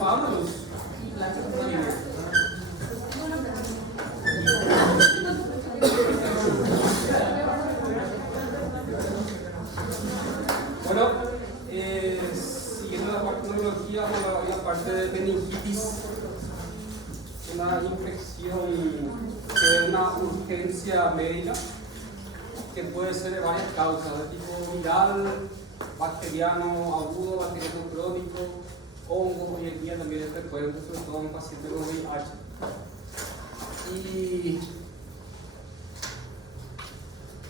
vámonos. Bueno, siguiendo la parte de neurología, vamos a la parte de meningitis. Una infección que es una urgencia médica que puede ser de varias causas, de tipo viral, bacteriano agudo, bacteriano crónico, hongo, hoy en día también es frecuente, sobre todo en pacientes con VIH. Y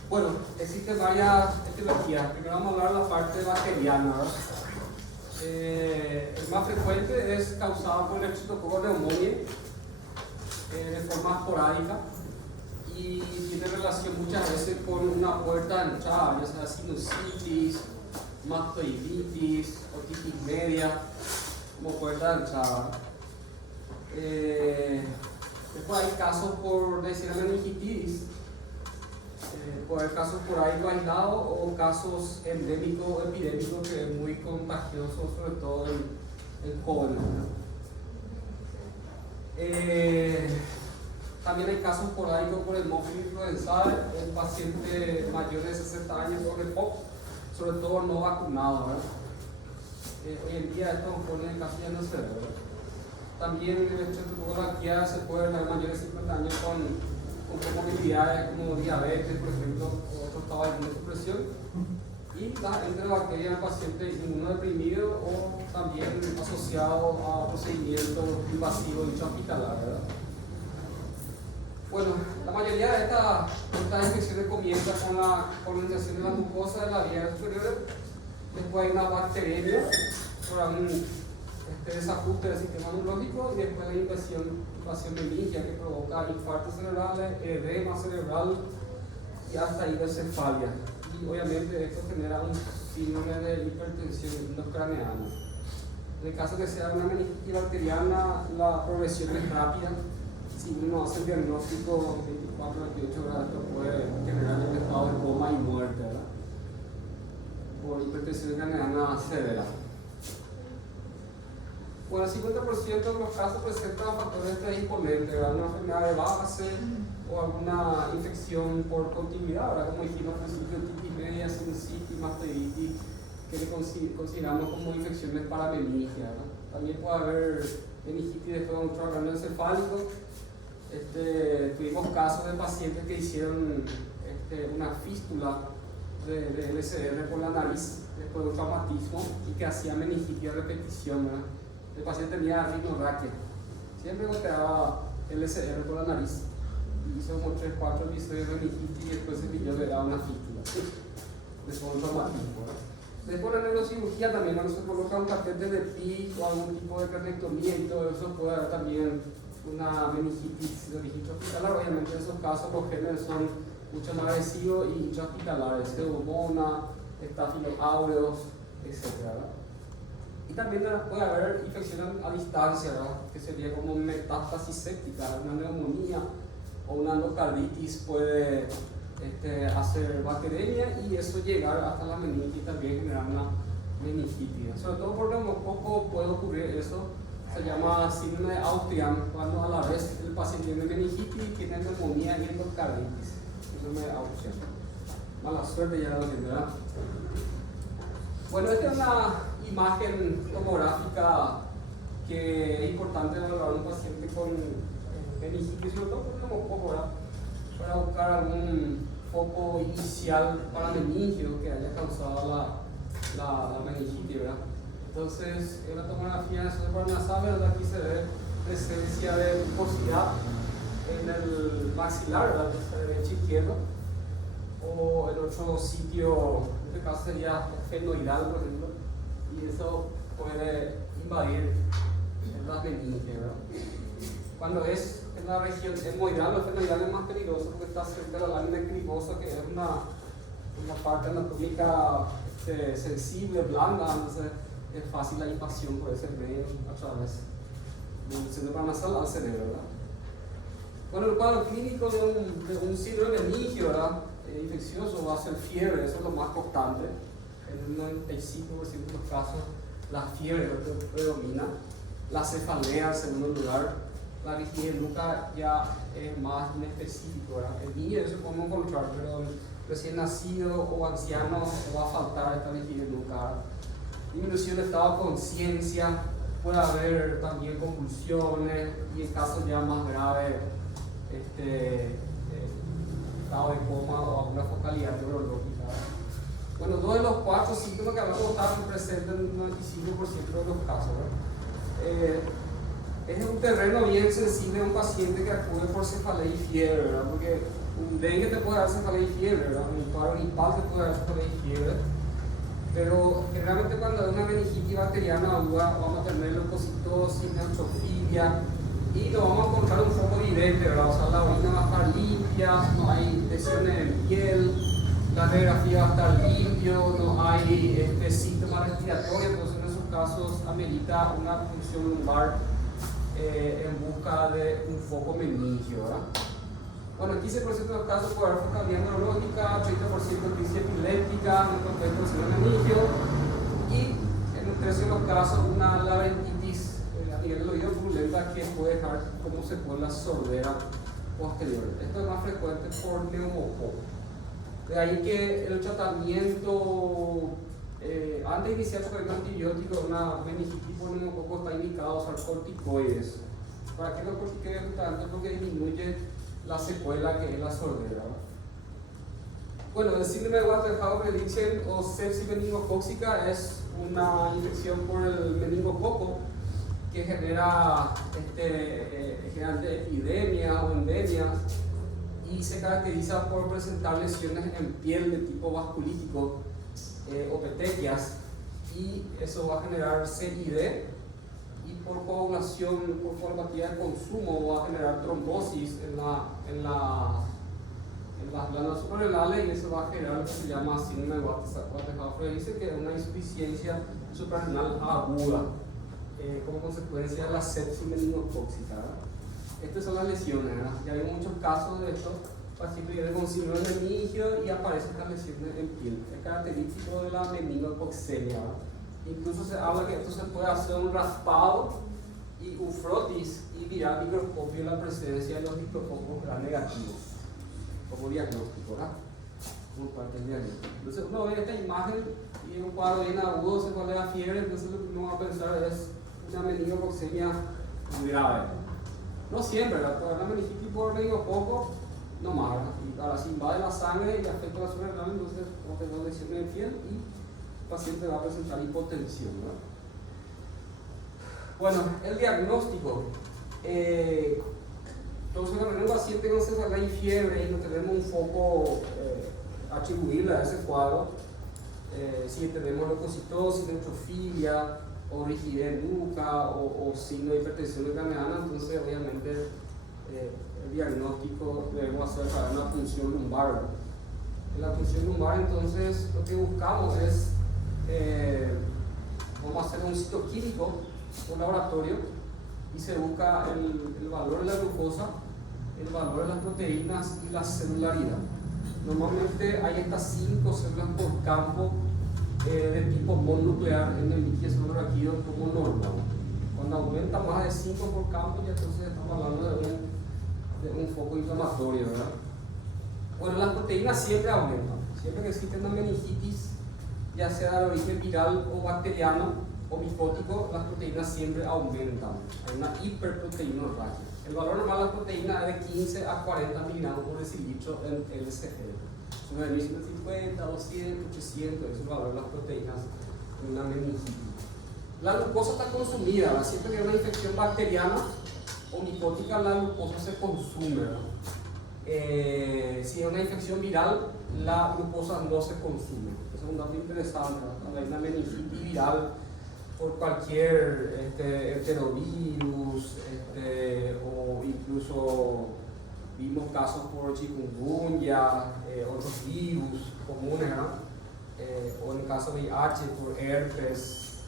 bueno, existen varias etiologías. Primero vamos a hablar de la parte bacteriana, ¿verdad? El más frecuente es causado por el Streptococcus pneumoniae de forma esporádica y tiene relación muchas veces con una puerta de entrada, ya sea sinusitis, mastoiditis, otitis media, como puerta de entrada. Después hay casos por decir meningitis, puede haber casos por ahí aislados o casos endémicos, epidémicos, que es muy contagioso, sobre todo en jóvenes. También hay casos esporádicos por hemófilis influenzae en pacientes mayores de 60 años con EPOC, sobre todo no vacunados. Hoy en día esto pone en caso ya no se ve. También el Streptococcus se puede ver mayores de 50 años con comorbilidades como diabetes, por ejemplo, o otros estados de inmunosupresión, y la enterobacteria en pacientes inmunodeprimidos o también asociados a procedimientos invasivos intrahospitalarios, ¿verdad? Bueno, la mayoría de estas infecciones comienza con la colonización de la mucosa de la vía superior, después hay una bacteremia por algún desajuste del sistema neurológico y después la invasión meningia que provoca infartos cerebrales, edema cerebral y hasta hidrocefalia. Y obviamente esto genera un síndrome de hipertensión endocraneana. En el caso que sea una meningitis bacteriana, la progresión es rápida. Si uno hace el diagnóstico 24-28 horas, esto puede generar un estado de coma y muerte, ¿verdad? Por hipertensión endocraneana severa. Bueno, el 50% de los casos presentan factores predisponentes, ¿verdad? Una enfermedad de base o alguna infección por continuidad, ¿verdad? Como dijimos al principio, otitis media, sinusitis, mastoiditis, que le consideramos como infecciones parameningias, ¿verdad? También puede haber meningitis después de un traumatismo encefálico. Tuvimos casos de pacientes que hicieron una fístula de LCR por la nariz después de un traumatismo y que hacía meningitis a repetición, ¿verdad? El paciente tenía rinorraquia, siempre golpeaba LCR por la nariz, hizo como 3-4 episodios de meningitis y después se pidió que era una fístula, después de un traumatismo, ¿verdad? Después de la neurocirugía también, cuando se coloca un catéter de PIC o algún tipo de cranectomía y todo eso, puede haber también una meningitis de origen intrahospitalario. Obviamente en esos casos los genes son mucho más agresivos y intrahospitalares, pseudomonas, estafilos áureos, etc. Y también puede haber infección a distancia, ¿verdad? Que sería como metástasis séptica, una neumonía o una endocarditis puede hacer bacteremia y eso llegar hasta la meningitis, también generar una meningitis. Sobre todo porque un poco puede ocurrir eso, se llama síndrome de Austrian, cuando a la vez el paciente tiene meningitis, tiene neumonía y endocarditis. Síndrome de Austrian. Mala suerte ya lo tiene, ¿verdad? Bueno, esta es una imagen tomográfica que es importante valorar un paciente con meningitis, sobre todo por neumococo, ¿verdad? Para buscar algún foco inicial parameningio que haya causado la meningitis, ¿verdad? Entonces, en la tomografía de nasal, ¿verdad? Aquí se ve presencia de mucosidad en el maxilar, ¿verdad? El derecho izquierdo, o en otro sitio, en este caso sería fenoidal, por ejemplo, y eso puede invadir las meninges, ¿verdad? Cuando es en la región hemoidal o fenoidal es más peligroso porque está cerca de la lámina cribosa, que es una parte anatómica sensible, blanda, entonces es fácil la invasión por ese medio a través del centro paranasal al cerebro, ¿verdad? Bueno, el cuadro clínico de un síndrome meningio, ¿verdad? Infeccioso va a ser fiebre, eso es lo más constante. En un 95% de los casos la fiebre predomina. la cefalea en segundo lugar. La rigidez nuca ya es más inespecífico, ¿verdad? El niño eso podemos encontrar, pero el recién nacido o anciano le va a faltar esta rigidez nuca. Disminución de estado de conciencia, puede haber también convulsiones y en casos ya más graves, estado de coma o alguna focalidad neurológica. Bueno, 2 de los 4 síntomas que hablamos estaban presentes en el 95% de los casos, ¿verdad? Es un terreno bien sensible a un paciente que acude por cefalea y fiebre, ¿verdad? Porque un dengue te puede dar cefalea y fiebre, ¿verdad? Un cuadro gripal te puede dar cefalea y fiebre. Pero generalmente cuando hay una meningitis bacteriana aguda vamos a tener leucocitosis, neutrofilia y lo vamos a encontrar un poco evidente, ¿verdad? O sea, la orina va a estar limpia, no hay lesiones en piel, la radiografía va a estar limpio, no hay síntomas respiratorios, entonces en esos casos amerita una punción lumbar en busca de un foco meningio, ¿verdad? Bueno, en 15% de los casos puede haber focalidad neurológica, 30% crisis epiléptica, un contexto de meningio y en un tercio de los casos una laberintitis a nivel del oído purulenta que puede dejar como secuela sordera posterior. Esto es más frecuente por neumococo. De ahí que el tratamiento antes de iniciar tratamiento antibiótico, una meningitis por neumococo está indicado usar corticoides. ¿Para qué los corticoides? Justamente porque disminuye la secuela que es la sordera. Bueno, el síndrome de Waterhouse-Friderichsen o sepsis meningocóxica es una infección por el meningococo que genera generalmente epidemias o endemias y se caracteriza por presentar lesiones en piel de tipo vasculítico o petequias, y eso va a generar CID y por coagulación, por coagulativa de consumo va a generar trombosis en las glándulas suprarrenales y eso va a generar lo que se llama síndrome de Waterhouse-Friderichsen, que es una insuficiencia suprarrenal aguda como consecuencia de la sepsis meningocóxica. Estas son las lesiones, ¿verdad? Ya hay muchos casos de estos pacientes que vienen con síndrome de meningio y aparecen estas lesiones en piel. Es característico de la meningococcemia. Incluso se habla que esto se puede hacer un raspado y un frotis y mirar microscopio en la presencia de los microfocos negativos como diagnóstico, ¿verdad? Como parte del diagnóstico. Entonces uno ve esta imagen y en un cuadro bien agudo se pone la fiebre, entonces lo que uno va a pensar es una meningococcemia muy grave. No siempre, ¿verdad? Una meningitis por meningococo no más, ¿verdad? Y ahora si invade la sangre y afecta la zona renal, entonces vamos a tener lesiones de piel y el paciente va a presentar hipotensión, ¿verdad? Bueno, el diagnóstico. Entonces, cuando tenemos un paciente con cefalea y fiebre y no tenemos un foco atribuible a ese cuadro, si tenemos leucocitosis, neutrofilia o rigidez nuca o signo de hipertensión de craneana, entonces obviamente el diagnóstico debemos hacer para una punción lumbar. En la punción lumbar, entonces, lo que buscamos es, vamos a hacer un citoquímico, un laboratorio, y se busca el valor de la glucosa, el valor de las proteínas y la celularidad. Normalmente hay estas 5 células por campo de tipo mononuclear en el líquido celular raquídeo como normal. Cuando aumenta más de 5 por campo, ya entonces estamos hablando de un foco inflamatorio, ¿verdad? Bueno, las proteínas siempre aumentan. Siempre que existe una meningitis, ya sea de origen viral o bacteriano o micótico, las proteínas siempre aumentan. Hay una hiperproteinorragia. El valor normal de las proteínas es de 15 a 40 miligramos por decilitro en LCG. Son de 1150, 200, 800, es el valor de las proteínas en una meningitis. La glucosa está consumida, ¿verdad? Siempre que hay una infección bacteriana o micótica, la glucosa se consume, ¿verdad? Si es una infección viral, la glucosa no se consume. Eso es un dato interesante, ¿verdad? Cuando hay una meningitis viral por cualquier enterovirus o incluso vimos casos por chikungunya, otros virus comunes, ¿no? O en el caso de VIH por herpes,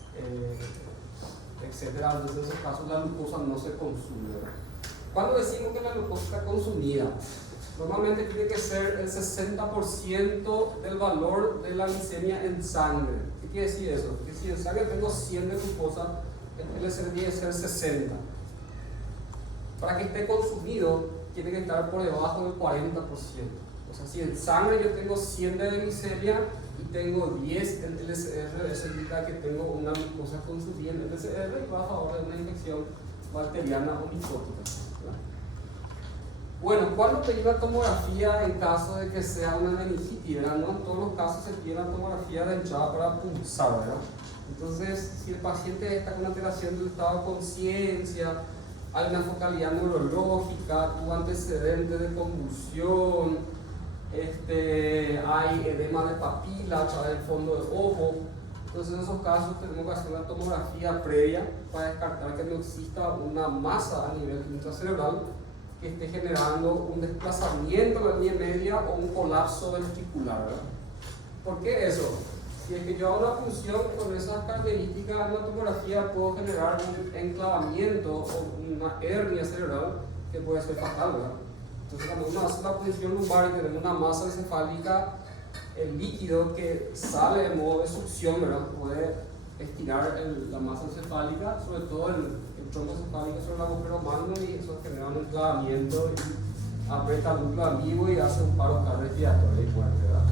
etc. Entonces en esos casos la glucosa no se consume, ¿verdad? Cuando decimos que la glucosa está consumida, normalmente tiene que ser el 60% del valor de la glicemia en sangre. ¿Qué quiere decir eso? Que si en sangre tengo 100 de glucosa, el LCR tiene que ser 60. Para que esté consumido, tiene que estar por debajo del 40%. O sea, si en sangre yo tengo 100 de micelia y tengo 10 en LCR, eso significa que tengo una glucosa consumida en LCR y va a favor de una infección bacteriana o micótica. Bueno, ¿cuándo pedir la tomografía en caso de que sea una meningitis? ¿Verdad? No en todos los casos se pide la tomografía de entrada para punzar, ¿verdad? Entonces, si el paciente está con una alteración del estado de conciencia, hay una focalidad neurológica, tuvo antecedentes de convulsión, hay edema de papila a través del fondo del ojo, entonces en esos casos tenemos que hacer una tomografía previa para descartar que no exista una masa a nivel intracerebral que esté generando un desplazamiento de la línea media o un colapso ventricular, ¿verdad? ¿Por qué eso? Si es que yo hago una función con esas características en la tomografía, puedo generar un enclavamiento o una hernia cerebral que puede ser fatal, ¿verdad? Entonces, cuando uno hace la punción lumbar y tenemos una masa encefálica, el líquido que sale de modo de succión, ¿verdad? Puede estirar la masa encefálica, sobre todo el tronco encefálico sobre el agujero magno, y eso genera un enclavamiento y aprieta el núcleo vivo y hace un paro cardiorrespiratorio y muerte, ¿verdad?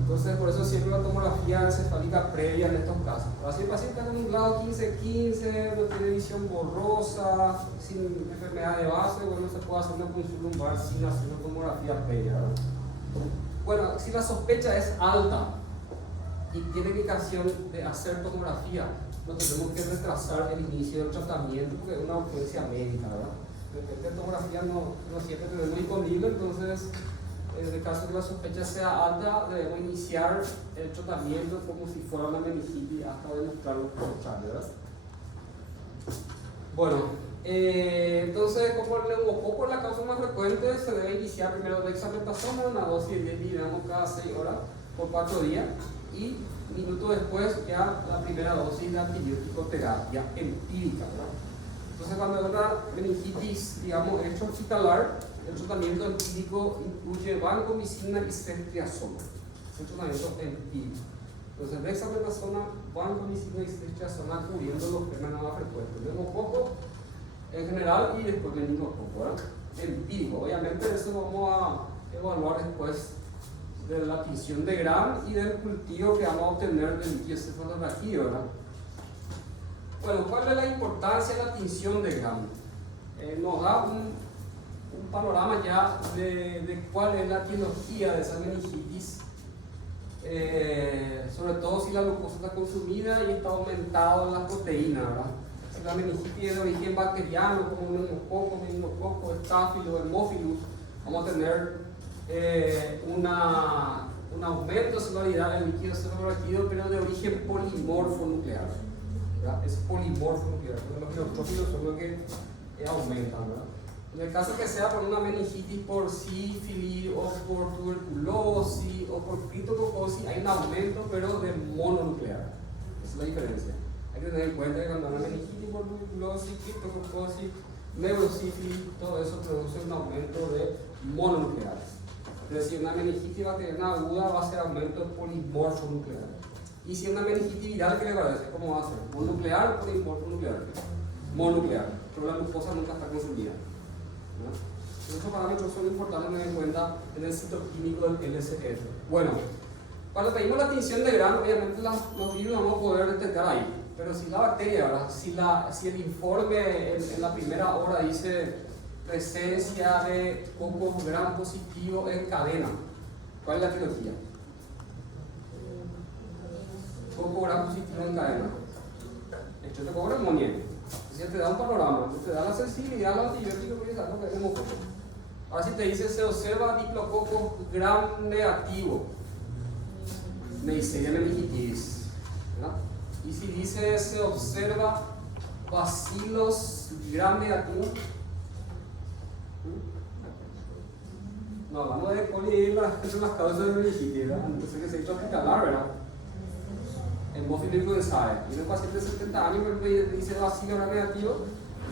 Entonces, por eso siempre la tomografía encefálica previa en estos casos. Así el paciente está con un grado 15-15, no tiene visión borrosa, sin enfermedad de base, bueno, se puede hacer una punción lumbar sin hacer una tomografía previa, ¿verdad? Bueno, si la sospecha es alta y tiene indicación de hacer tomografía, no tenemos que retrasar el inicio del tratamiento porque es una urgencia médica, ¿verdad? De repente tomografía no siempre tenemos disponible, entonces en el caso de que la sospecha sea alta, debemos iniciar el tratamiento como si fuera una meningitis hasta demostrar lo contrario, ¿verdad? Bueno, entonces, como el neumococo es la causa más frecuente, se debe iniciar primero dexametasona, una dosis de 10 miligramos cada 6 horas por 4 días, y minutos después ya la primera dosis de antibiótico terapia empírica, ¿verdad? Entonces, cuando hay una meningitis, digamos, extrahospitalar, el tratamiento empírico incluye vancomicina y ceftriaxona. Es un tratamiento empírico. Entonces, dexametasona, vancomicina y ceftriaxona cubriendo los gérmenes más frecuentes. Neumococo en general y después meningococo, ¿verdad? Empírico. Obviamente, eso vamos a evaluar después de la tinción de Gram y del cultivo que vamos a obtener del líquido cefalorraquídeo, ¿verdad? Bueno, ¿cuál es la importancia de la tinción de Gram? Nos da un panorama ya de cuál es la etiología de esa meningitis, sobre todo si la glucosa está consumida y está aumentado en las proteínas, ¿verdad? Si la meningitis es de origen bacteriano, como neumococo, meningococo, estáfilo, hemófilus, vamos a tener un aumento de celularidad del líquido cefalorraquídeo, pero de origen polimorfo nuclear, ¿verdad? Es polimorfo nuclear, porque los neutrófilos son los que aumentan, ¿verdad? En el caso que sea por una meningitis por sífilis o por tuberculosis o por criptococosis, hay un aumento pero de mononuclear. Esa es la diferencia. Hay que tener en cuenta que cuando hay una meningitis por tuberculosis, criptococosis, neurosífilis, todo eso produce un aumento de mononucleares. Es decir, una meningitis bacteriana aguda va a ser aumento de polimorfo nuclear. Y si es una meningitis viral, ¿qué le parece? ¿Cómo va a ser? ¿Mononuclear o polimorfo nuclear? Mononuclear, pero la glucosa nunca está consumida. Esos parámetros son importantes tener en cuenta en el citoquímico del LCR. Bueno, cuando pedimos la tinción de Gram, obviamente los virus vamos a poder detectar ahí. Pero si la bacteria, ¿verdad? Si el informe en la primera hora dice presencia de cocos Gram positivo en cadena, ¿cuál es la etiología? Coco Gram positivo en cadena. Esto te cobra amoníaco. Entonces te da un panorama, te da la sensibilidad al antibiótico que es algo que es neumococo. Ahora si te dice se observa diplococo Gram negativo, Neisseria meningitis, ¿verdad? Y si dice se observa bacilos Gram negativo, no, hablamos de coli entre las causas de meningitis, ¿verdad? Entonces que se hizo hospitalar, ¿verdad? Hemófilo influenzae. Y un paciente de 70 años me dice bacilo Gram negativo,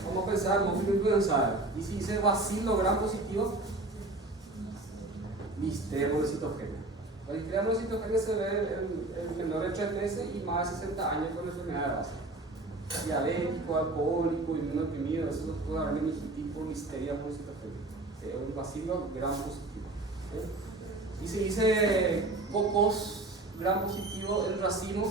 vamos a pensar hemófilo influenzae. Y si dice bacilo Gram positivo, listeria monocitogénica. La listeria monocitogénica se ve en menor de 3 meses y más de 60 años con enfermedad de base. diabético, alcohólico, inmunodeprimido, eso puede haber meningitis por listeria monocytogenes. Es un bacilo gram positivo. Y se dice cocos gram positivo en racimo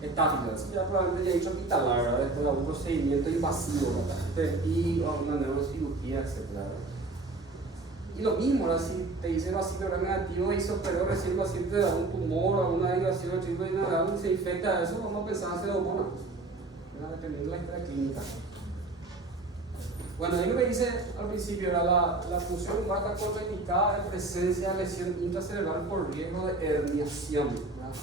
estáfilos. Ya probablemente ya he dicho hospitalar, ¿verdad? Después de algún procedimiento invasivo, ¿verdad? Y alguna neurocirugía, etc. Y lo mismo, ¿verdad? Si te dice bacilo gram negativo y se operó recién el paciente de algún tumor, alguna derivación del trigo inhalado y se infecta de eso, vamos a pensar en pseudomonas, dependiendo de la historia clínica. Bueno, ahí lo que dice al principio era la función lumbar está contraindicada en presencia de lesión intracerebral por riesgo de herniación, ¿verdad?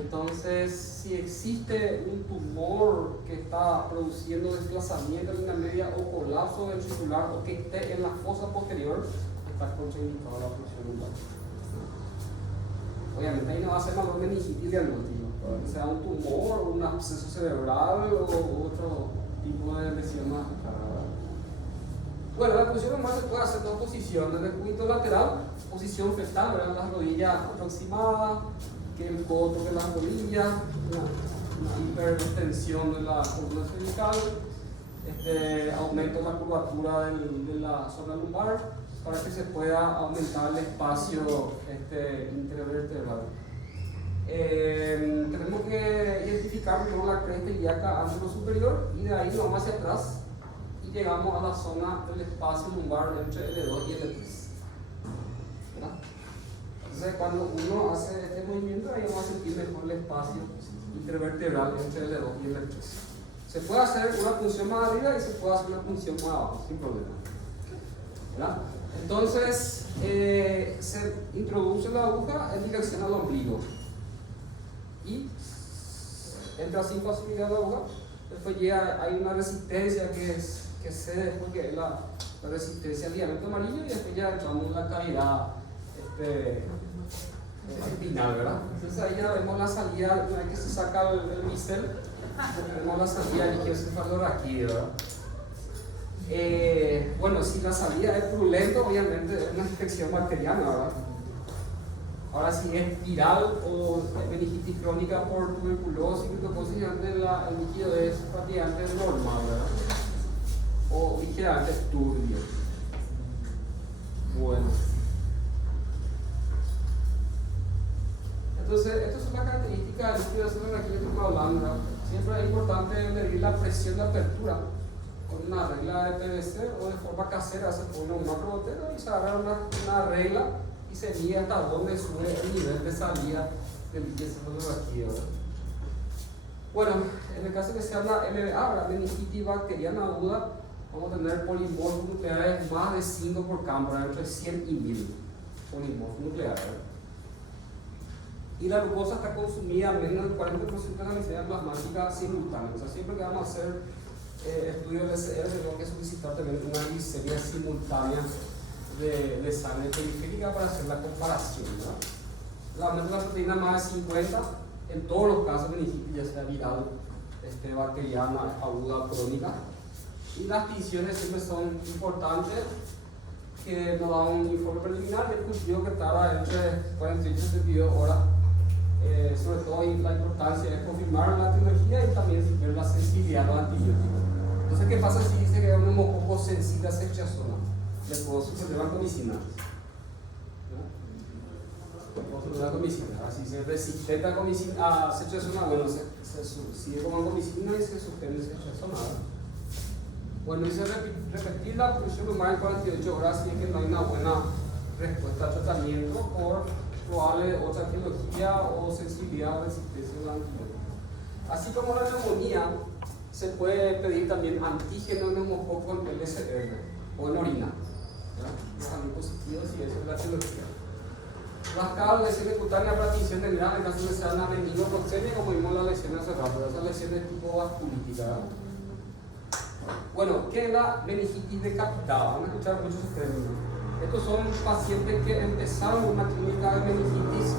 Entonces, si existe un tumor que está produciendo desplazamiento en la media o colapso ventricular o que esté en la fosa posterior, está contraindicada la función lumbar. Obviamente ahí no va a ser mayor meningitis diagnóstico, que sea un tumor o un absceso cerebral o otro tipo de lesión más clara. Bueno, la posición lumbar se puede hacer en dos posiciones: de cúbito lateral, posición fetal, ¿verdad? Las rodillas aproximadas, que el codo toque las rodillas, una hiperextensión de la columna cervical, aumento de la curvatura de la zona lumbar para que se pueda aumentar el espacio intervertebral. Tenemos que identificar primero la cresta ilíaca anterosuperior y de ahí nos vamos hacia atrás y llegamos a la zona del espacio lumbar entre L2 y L3. ¿Verdad? Entonces, cuando uno hace este movimiento, ahí vamos a sentir mejor el espacio intervertebral entre L2 y L3. Se puede hacer una punción más arriba y se puede hacer una punción más abajo, sin problema. ¿Verdad? Entonces, se introduce la aguja en dirección al ombligo y entra sin facilidad la aguja. Después llega, hay una resistencia que cede después, que es la resistencia al ligamento amarillo, y después ya entramos en la cavidad espinal, ¿verdad? Entonces ahí ya vemos la salida, una vez que se saca el bisel, vemos la salida del líquido cefalorraquídeo, ¿verdad? Bueno, si la salida es purulento, obviamente es una infección bacteriana, ¿verdad? Ahora, si es viral o meningitis crónica por tuberculosis, el líquido es prácticamente normal, ¿verdad? O ligeramente turbio. Bueno. Entonces, estas son las características del líquido cefalorraquídeo que estamos hablando, ¿verdad? Siempre es importante medir la presión de apertura con una regla de PVC o de forma casera. Se pone un macrobotero y se agarra una regla y se mide hasta dónde sube el nivel de salida del líquido cefalorraquídeo. Bueno, en el caso que sea una MBA, la meningitis bacteriana aguda, vamos a tener polimorfos nucleares más de 5 por cámara, entre 100 y 1000 polimorfos nucleares. Y la glucosa está consumida menos del 40% de la miseria plasmática simultánea. O sea, siempre que vamos a hacer estudios de SR, tenemos que solicitar también una glicemia simultánea de sangre periférica para hacer la comparación, ¿verdad? La aumento de la proteína más de 50 en todos los casos de meningitis, ya sea viral, bacteriana, aguda o crónica. Y las tinciones siempre son importantes, que nos dan un informe preliminar del cultivo que tarda entre 48 y 72 horas. Sobre todo la importancia es confirmar la etiología y también ver la sensibilidad a los antibióticos. Entonces, ¿qué pasa si dice que es un neumococo sensible a ceftriaxona? Le puedo suspender la comicina. Le puedo suspender la comicina. Así se resiste a ceftriaxona, bueno, se sigue con comicina y se suspende ceftriaxona. Bueno, dice repetir la punción lumbar en 48 horas si es que no hay una buena respuesta al tratamiento por probable otra etiología o sensibilidad o resistencia a los antibióticos. Así como la neumonía, se puede pedir también antígeno neumococo en PCR o en orina. Los positivos y eso es la etiología. Rascado, lesión cutánea para tinción de grado en caso de que sea una meningococcemia, como vimos la lesión hace rato, esa lesión es tipo vasculítica. Bueno, ¿qué es la meningitis decapitada? Van a escuchar muchos términos. Estos son pacientes que empezaron una clínica de meningitis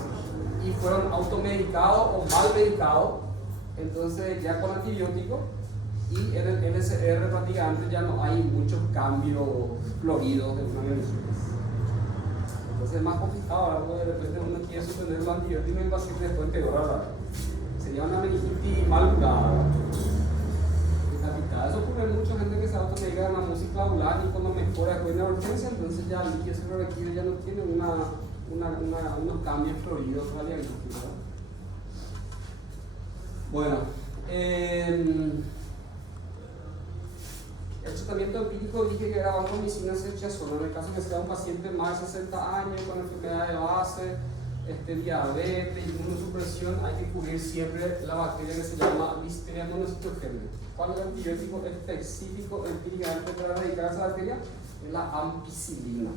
y fueron automedicados o mal medicados, entonces ya con antibióticos, y en el LCR prácticamente ya no hay muchos cambios floridos de una meningitis. Entonces es más complicado, ahora de repente uno quiere suspender los antibióticos y el paciente después empeora. sería una meningitis mal curada, decapitada. Eso ocurre mucho, gente que se automedica una música valvular y cuando mejora después de una urgencia, entonces ya el líquido cerebroquino ya no tiene unos cambios floridos al diagnóstico. Bueno, el tratamiento empírico dije que era vancomicina ceftriaxona. En el caso que sea un paciente más de 60 años con enfermedad de base, diabetes, inmunosupresión, hay que cubrir siempre la bacteria que se llama Listeria monocytogenes. ¿Cuál es el antibiótico específico empíricamente para erradicar esa bacteria? Es la ampicilina.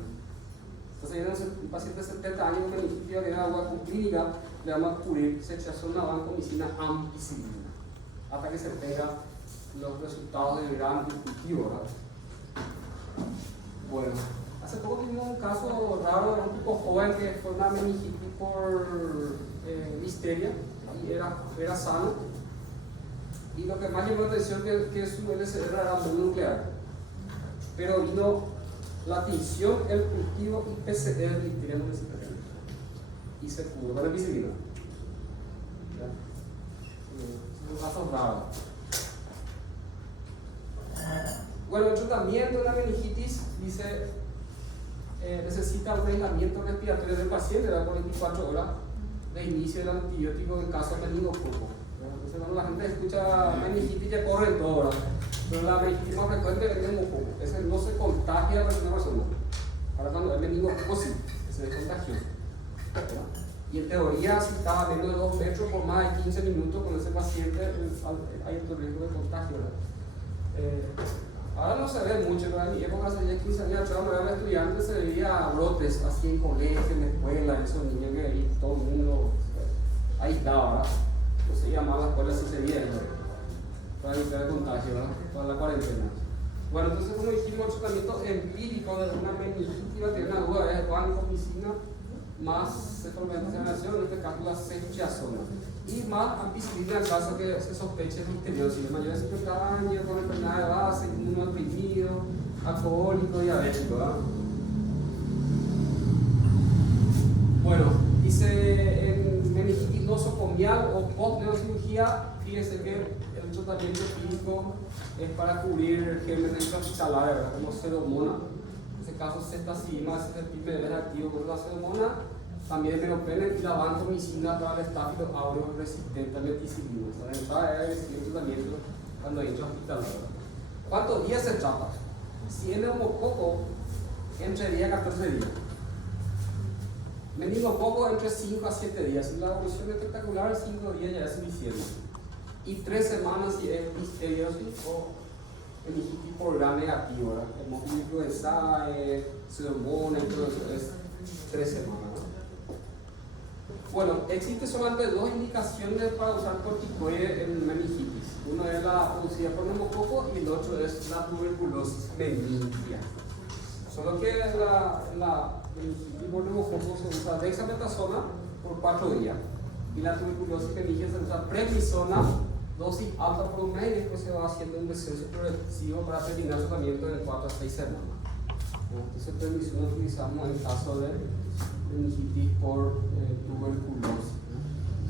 Entonces, un paciente de 70 años con meningitis que tiene agua con clínica, le vamos a cubrir ceftriaxona, vancomicina, ampicilina, hasta que se tenga los resultados del gran cultivo, ¿verdad? Bueno, hace poco tuvimos un caso raro de un tipo joven que fue una meningitis por listeria y era sano, y lo que más llamó la atención es que su LCR era mononuclear, pero vino la tinción, el cultivo y PCR listeria monocytogenes y se curó con la ampicilina. Es un caso raro. Bueno, el tratamiento de la meningitis dice necesita un aislamiento respiratorio del paciente por 24 horas de inicio del antibiótico en caso de meningococo. Entonces, cuando la gente escucha meningitis ya corre todo, ¿verdad? Pero la meningitis más frecuente es el meningococo. Ese no se contagia a una persona. Ahora, cuando es meningococo, sí, ese es contagioso. Y en teoría, si estaba a menos de 2 metros por más de 15 minutos con ese paciente, hay alto riesgo de contagio, ¿verdad? Ahora no se ve mucho, pero en mi época, hace 10, 15 años atrás, cuando era estudiante, se veía brotes así en colegios, en escuelas, esos niños que ahí todo el mundo aislado, ¿verdad? No se iba mal la escuela si se veía, para evitar el contagio, ¿verdad? Para la cuarentena. Bueno, entonces, como dijimos, el tratamiento empírico de una meningitis, tiene una duda, es vancomicina más cefalometización, en este caso la ceftriaxona, y más ampicilina en caso que se sospeche listeriosis, de mayores de 50 años, con enfermedad de base, inmunodeprimido, alcohólico, diabético, ¿verdad? Bueno, dice en meningitis nosocomial o post-neurocirugía, fíjese que el tratamiento clínico es para cubrir gérmenes intrahospitalares, ¿verdad? Como pseudomonas. En ese caso, cetacilina es el tipo de activo contra la pseudomonas, también meropenem y la vancomicina para el estáfilo áureo resistente a meticilina. O sea, la entrada es el tratamiento cuando hay intrahospitalares. ¿Cuántos días se trata? Si es neumococo, entre 10 a 14 días. Meningococo entre 5 a 7 días. Si la evolución es espectacular, 5 días ya es suficiente. Y 3 semanas si es listeriosis o meningitis por gram negativo, ¿verdad? Hemófilis influenzae, pseudomonas y todo eso es 3 semanas. Bueno, existen solamente 2 indicaciones para usar corticoides en meningitis. Uno es la producida por neumococo y el otro es la tuberculosis meningia. Solo que la meningitis por neumococo se usa dexametasona por 4 días y la tuberculosis meningia se usa prednisona, dosis alta por un mes, y después se va haciendo un descenso progresivo para terminar el tratamiento en 4 a 6 semanas. Entonces, prednisona utilizamos en caso de meningitis por tuberculosis.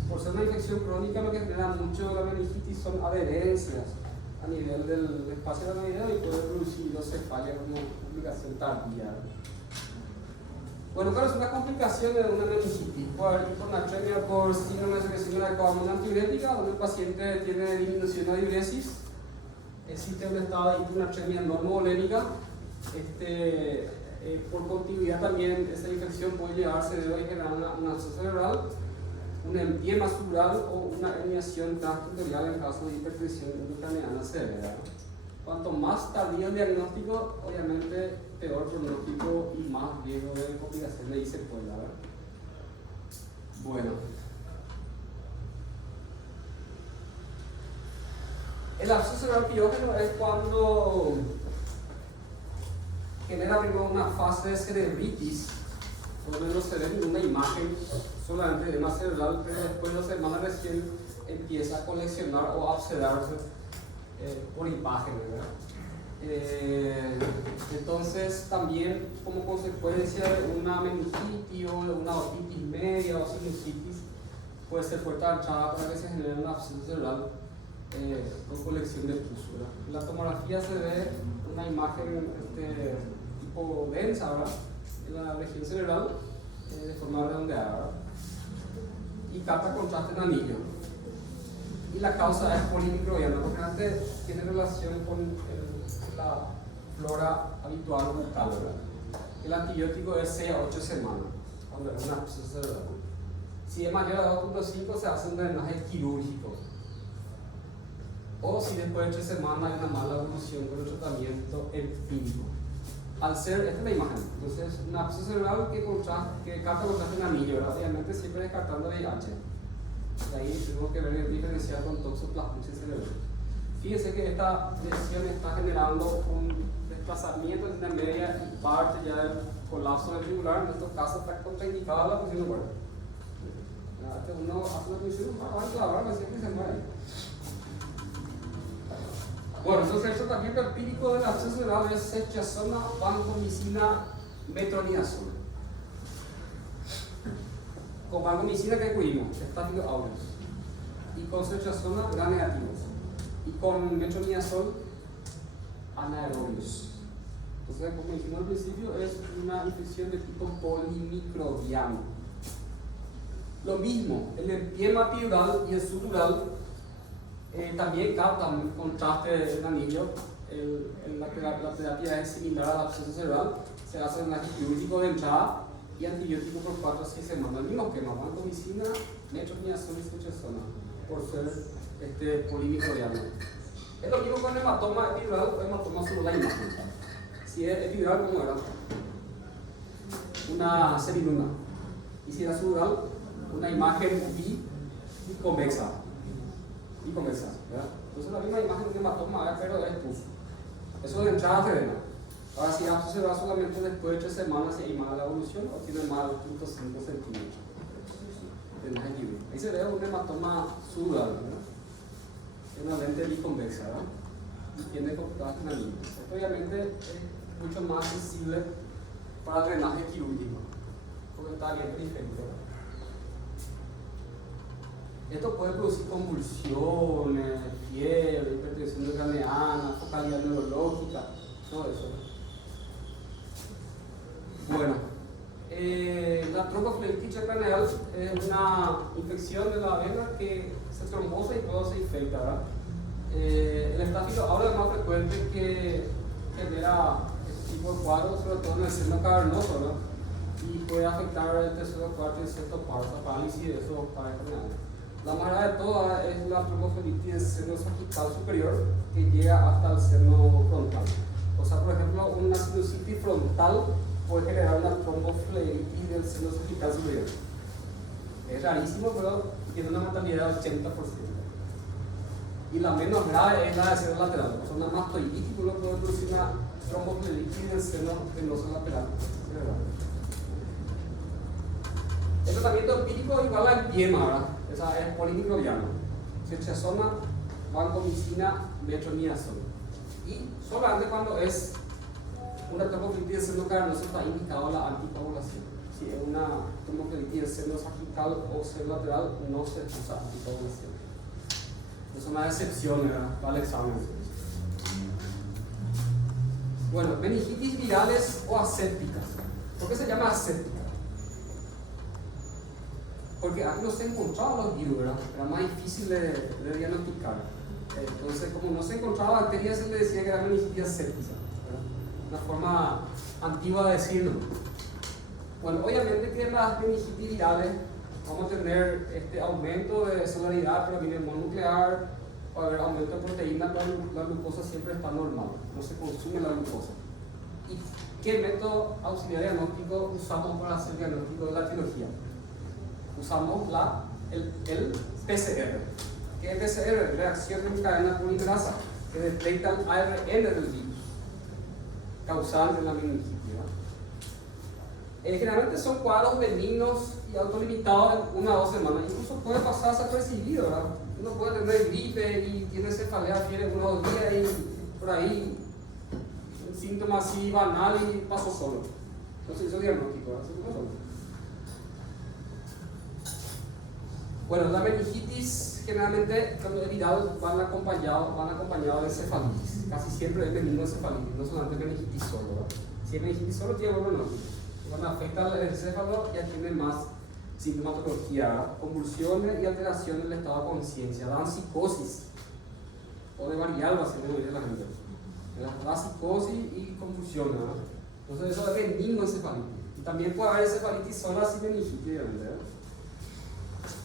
Por ser una infección crónica, lo que genera mucho la meningitis son adherencias a nivel del espacio de la medida y puede producir cefalia como complicación tardía. Bueno, ¿cuáles son las complicaciones de una meningitis? Por hiponatremia, por síndrome de secreción de la coagulación antibiótica, donde el paciente tiene disminución de diuresis, existe un estado de hiponatremia normovolémica. Por continuidad también esa infección puede llevarse de generar una absceso cerebral, un empiema subdural o una herniación transtutorial en caso de hipertensión intracraneana severa. Cuanto más tardío el diagnóstico, obviamente peor pronóstico y más riesgo de complicaciones y secuelas. Bueno, el absceso cerebral piógeno es cuando genera primero una fase de cerebritis, donde no se ve ninguna imagen, solamente edema cerebral, pero después de 2 semanas recién empieza a coleccionar o a abscedarse por imágenes, ¿verdad? Entonces, también como consecuencia de una meningitis o de una otitis media o sinusitis, puede ser puerta de entrada para que se genere un absceso cerebral con colección de pus. En la tomografía se ve una imagen tipo densa, ¿verdad?, en la región cerebral de forma redondeada, ¿verdad?, y capta contraste en anillo. Y la causa es polimicrobiana, porque antes tiene relación con la flora habitual bucal, ¿verdad? El antibiótico es 6 a 8 semanas, cuando es una absceso cerebral. Si es mayor a 2.5 se hace un drenaje quirúrgico. O si después de 3 semanas hay una mala evolución con el tratamiento empírico. Al ser, esta es la imagen, entonces un absceso cerebral que capta contraste en anillo, ¿verdad? Obviamente siempre descartando VIH. De ahí tenemos que ver diferenciar con toxoplasmosis cerebral. Fíjense que esta lesión está generando un desplazamiento de la media y parte ya del colapso ventricular. En estos casos está contraindicada la función de cuerpo. Uno hace una función, va a clavar, siempre se muere. Bueno, entonces el tratamiento empírico del absceso cerebral es ceftriaxona, vancomicina, metronidazol. Con vancomicina, ¿qué incluimos? Estáfilos aureus. Y con ceftriaxona, gram negativos. Y con metronidazol, anaerobios. Entonces, como dijimos al principio, es una infección de tipo polimicrobiano. Lo mismo, el empiema epidural y el subdural también captan contraste en anillo. La terapia es similar al absceso cerebral. Se hace un quirúrgico de entrada y antibiótico por 4 a 6 semanas. El mismo esquema, vancomicina, metronidazol y ceftriaxona, por ser polimicrobiano. Es lo mismo con hematoma epidural o hematoma subdural. Si es epidural, ¿cómo era? Una semiluna. Y si era subdural, una imagen biconvexa. ¿Verdad? Entonces la misma imagen de un hematoma, pero es pus. Eso de entrada se ve. Ahora si absceso cerebral solamente después de 3 semanas si hay mala evolución o tiene más de 2.5 centímetros. Ahí se ve un hematoma subdural, ¿verdad? Es una lente biconvexa, ¿verdad? Y tiene contraste en anillo. Esto obviamente es mucho más sensible para el drenaje quirúrgico, porque está bien periférico. Esto puede producir convulsiones, fiebre, hipertensión craneana, focalidad neurológica, todo eso. Bueno, la tromboflebitis craneal es una infección de la vena que se trombosa y luego se infecta, ¿verdad? El estáfilo ahora es más frecuente que genera este tipo de cuadros, sobre todo en el seno cavernoso, ¿verdad? Y puede afectar el tercero, cuarto y sexto paso, parálisis de esos pares craneales. La más grave de todas es la tromboflebitis del seno sagital superior, que llega hasta el seno frontal. O sea, por ejemplo, una sinusitis frontal puede generar una tromboflebitis del seno sagital superior. Es rarísimo, pero tiene una mortalidad del 80%. Y la menos grave es la del seno lateral. O sea, una mastoiditis puede producir una tromboflebitis del seno venoso lateral. El tratamiento empírico es igual al empiema, ¿verdad? O sea, es polimicrobiano. Ceftriaxona, vancomicina, metronidazol. Y solamente cuando es una tromboflebitis del seno cavernoso está indicado la anticoagulación. Si es una tromboflebitis del seno sagital o seno lateral, no se usa anticoagulación. Es una excepción, ¿verdad?, para el examen. Bueno, meningitis virales o asépticas. ¿Por qué se llama aséptica? Porque antes no se encontraban los virus, ¿verdad? Era más difícil de diagnosticar. Entonces, como no se encontraba bacterias, se le decía que era meningitis aséptica, ¿verdad? Una forma antigua de decirlo. Bueno, obviamente que en las meningitis virales vamos a tener este aumento de celularidad, pero viene mononuclear, va a haber aumento de proteína, la glucosa siempre está normal, no se consume la glucosa. ¿Y qué método auxiliar diagnóstico usamos para hacer diagnóstico de la etiología? Usamos el PCR. ¿Qué es PCR? Reacción en cadena polimerasa, que detecta el ARN del virus causante de la meningitis. Generalmente son cuadros benignos y autolimitados en 1 a 2 semanas. Incluso puede pasar desapercibido, ¿verdad? Uno puede tener gripe y tiene cefalea, fiebre 1 o 2 días y por ahí un síntoma así banal y pasó solo. Entonces, eso es diagnóstico, ¿verdad? Bueno, la meningitis generalmente cuando es viral van acompañados de cefalitis. Casi siempre es meningoencefalitis, no solamente meningitis solo, ¿verdad? Si es meningitis solo tiene no. Cuando afecta el encéfalo ya tiene más sintomatología, ¿verdad? Convulsiones y alteraciones del estado de conciencia, dan psicosis o de varialba, según dice la gente. Da psicosis y convulsiones, ¿verdad? Entonces eso es meningoencefalitis. Y también puede haber encefalitis sola sin meningitis, ¿verdad?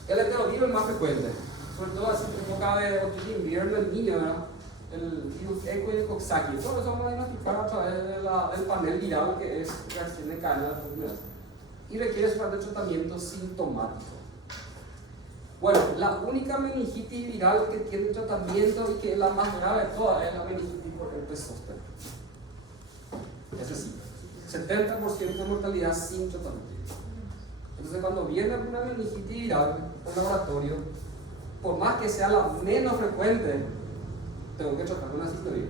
El enterovirus es más frecuente, sobre todo así en época de otoño invierno en niños, ¿verdad? El virus ECO y el Coxsackie. Todo eso vamos a diagnosticar a través del panel viral que es reacción de cadena de enfermedad. Y requiere solamente tratamiento sintomático. Bueno, la única meningitis viral que tiene tratamiento y que es la más grave de todas es la meningitis por herpes zóster. Es decir, 70% de mortalidad sin tratamiento. Entonces, cuando viene una meningitis viral por laboratorio, por más que sea la menos frecuente, tengo que tratar con una ciclovir.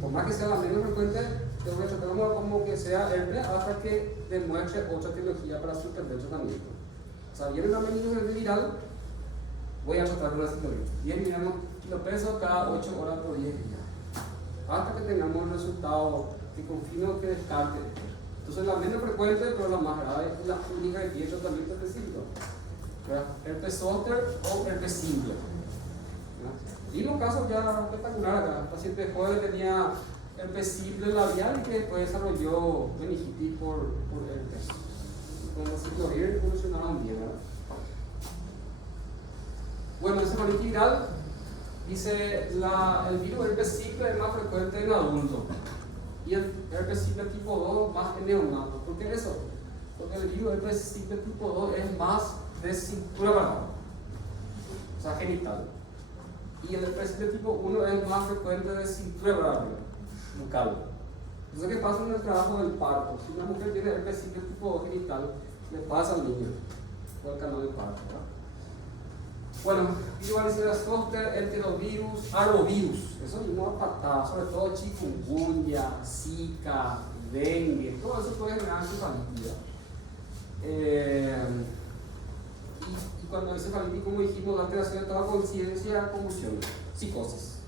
Por más que sea la menos frecuente, tengo que tratar como que sea herpes hasta que demuestre otra etiología para suspender el tratamiento. O sea, viene una meningitis viral, voy a tratar con una ciclovir. 10 miligramos kilopeso cada 8 horas por 10 días. Hasta que tengamos un resultado que confirme que descarte. Entonces la menos frecuente, pero la más grave, es la única que tiene tratamiento específico. Herpes zóster o herpes simple. Y un caso ya espectacular acá. El paciente joven tenía herpes simple labial y que después desarrolló meningitis por herpes. Con la ciclovir evolucionaron bien, ¿verdad? Bueno, el encefalitis viral, dice el virus herpes simple es más frecuente en adultos. Y el herpes simple tipo 2 más en neonatos. ¿Por qué eso? Porque el virus herpes simple tipo 2 es más de cintura para abajo, o sea, genital. Y el herpes simple tipo 1 es más frecuente de cintura para arriba, bucal. Entonces, ¿qué pasa en el trabajo del parto? Si una mujer tiene herpes simple tipo 2 genital, le pasa al niño por el canal del parto, ¿verdad? Bueno, virus varicela zoster, enterovirus, arbovirus, eso mismo a patadas, sobre todo chikungunya, zika, dengue, todo eso puede generar encefalitis. Y cuando el encefalitis, como dijimos, la alteración de toda conciencia, convulsión, psicosis.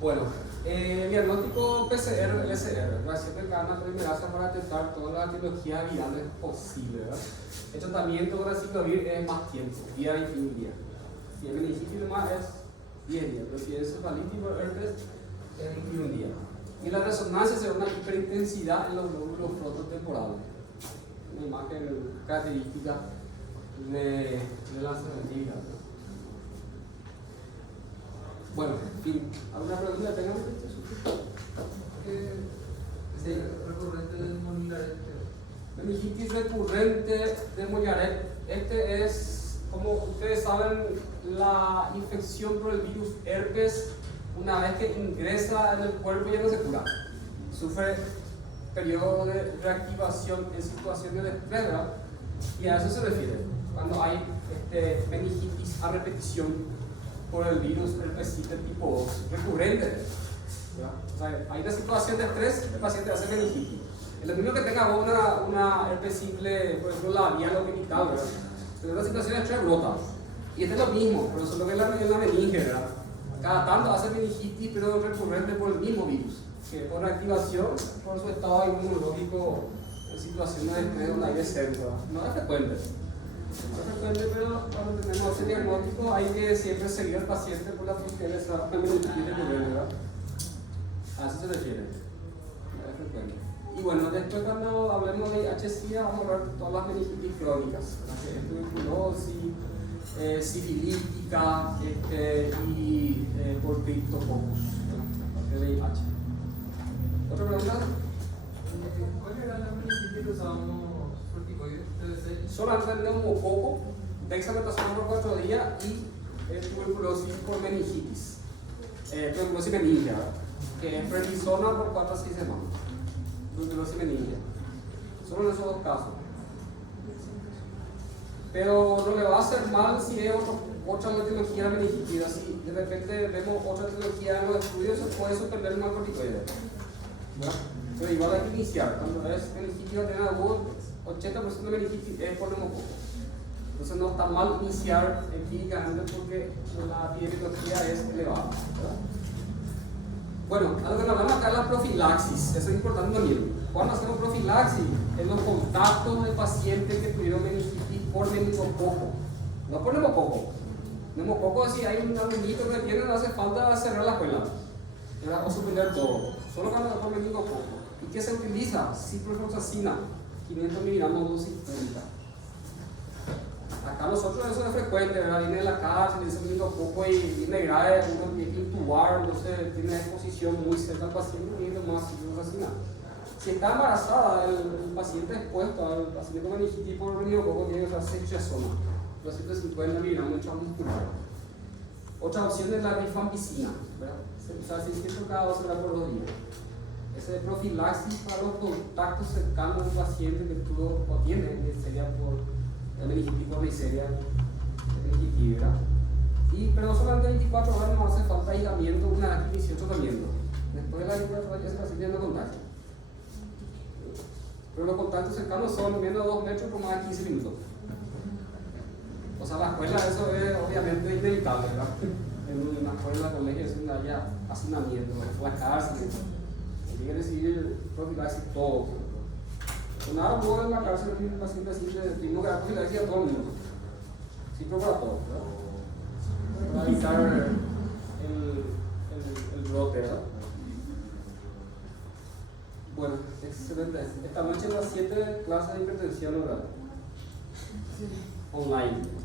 Bueno, diagnóstico PCR, LCR, reacción de cadena polimerasa para detectar todas las etiologías virales posibles, ¿verdad? El tratamiento con la ciclovir es más tiempo, día 21 días. Si es meningitis nomás es 10 días, pero si es encefalitis por herpes es 21 días. Y la resonancia será una hiperintensidad en los lóbulos frontotemporales. Una imagen característica de la encefalitis. Bueno, en fin, ¿alguna pregunta tengan? Sí, recurrente del Mollaret. Meningitis recurrente de Mollaret. Este es, como ustedes saben, la infección por el virus herpes. Una vez que ingresa en el cuerpo ya no se cura. Sufre periodo de reactivación en situaciones de estrés, ¿verdad? Y a eso se refiere cuando hay meningitis a repetición por el virus herpes simple tipo 2 recurrente, ¿verdad? O sea, hay una situación de estrés, el paciente hace meningitis. Es lo mismo que tenga una herpes simple, por ejemplo, labial o genital, ¿verdad? Pero una situación de estrés brota. Y este es lo mismo, pero solo que es la meninge, ¿verdad? Cada tanto hace meningitis, pero recurrente por el mismo virus, que por reactivación, por su estado inmunológico en situaciones de estrés donde hay descenso. No es frecuente. No es frecuente, pero cuando tenemos ese diagnóstico hay que siempre seguir al paciente por la fortaleza de meningitis recurrente, ¿verdad? A eso se refiere. No es frecuente. Y bueno, después cuando hablemos de IHC vamos a hablar de todas las meningitis crónicas, tuberculosis, sifilítica y por criptococcus, parte de IH. ¿Otra pregunta? ¿Cuál era la meningitis que usábamos corticoides? Solamente neumococo, dexametasona por 4 días y tuberculosis por meningitis. Tuberculosis meningia, que es prednisona por 4 a 6 semanas. Tuberculosis meningia. Solo en esos dos casos. Pero no le va a hacer mal si es otra etiología meningitis. Si de repente vemos otra etiología en los estudios, se puede suspender el corticoide. Pero igual hay que iniciar. Cuando es meningitis bacteriana aguda, 80% de meningitis es por neumococo. Entonces no está mal iniciar empíricamente porque la epidemiología es elevada, ¿verdad? Bueno, algo que nos hablamos acá es la profilaxis. Eso es importante también. ¿Cuándo hacemos profilaxis? En los contactos de pacientes que tuvieron meningitis por meningococo. No por neumococo. Neumococo, si hay un alumnito que tiene, no hace falta cerrar la escuela o suspender todo. Solo cuando por meningococo. ¿Y qué se utiliza? Ciprofloxacina, 500 miligramos dosis única. Acá nosotros eso es frecuente, ¿verdad? Viene de la cárcel, dice meningococo y viene grave, uno tiene que intubar, entonces tiene una exposición muy cerca al paciente y viene más ciprofloxacina. Si está embarazada, el paciente expuesto al paciente con meningitis por meningococo tiene que usar ceftriaxona, 250 miligramos intramuscular. Otra opción es la rifampicina, ¿verdad? Se usa 600 cada 12 horas por 2 días. Ese es profilaxis para los contactos cercanos del paciente que tuvo o tiene sería por meningitis por Neisseria meningitis, ¿verdad? Pero no solamente 24 horas no hace falta aislamiento una vez que inició el tratamiento. Después de la 24 horas ya se está haciendo contacto. Pero los contactos cercanos son menos de 2 metros por más de 15 minutos. O sea, la escuela, eso es obviamente inevitable, ¿verdad? En una escuela, colegio, es donde haya hacinamiento, la cárcel, tiene que recibir profilaxis todo. Pues nada, luego en la cárcel tiene un paciente así, tengo que dar profilaxis a todo el mundo. Siempre para todos, ¿verdad? Para evitar el brote, ¿verdad? Bueno, excelente. Esta noche las 7 clases de hipertensión oral. Online.